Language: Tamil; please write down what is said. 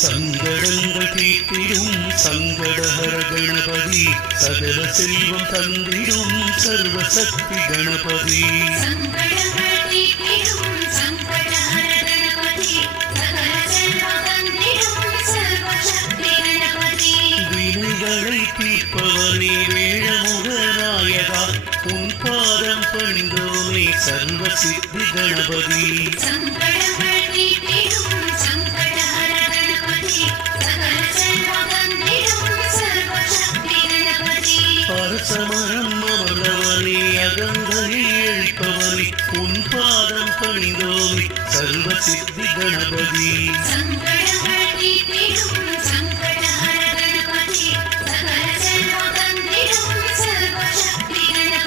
சங்கடங்கள் தீர்த்திடும் சங்கடஹர கணபதி சகல செல்வம் தந்திடும் சர்வசக்தி கணபதி வினைகளை தீர்ப்பவனே வேழமுகநாயகா உன் பாதம் பணிந்தோமே சர்வ சித்தி கணபதி பரசமரம் அமர்ந்தவனே அகங்களை எழிப்பவனே உன் பாதம் பணிந்தோமே சர்வ சித்தி கணபதி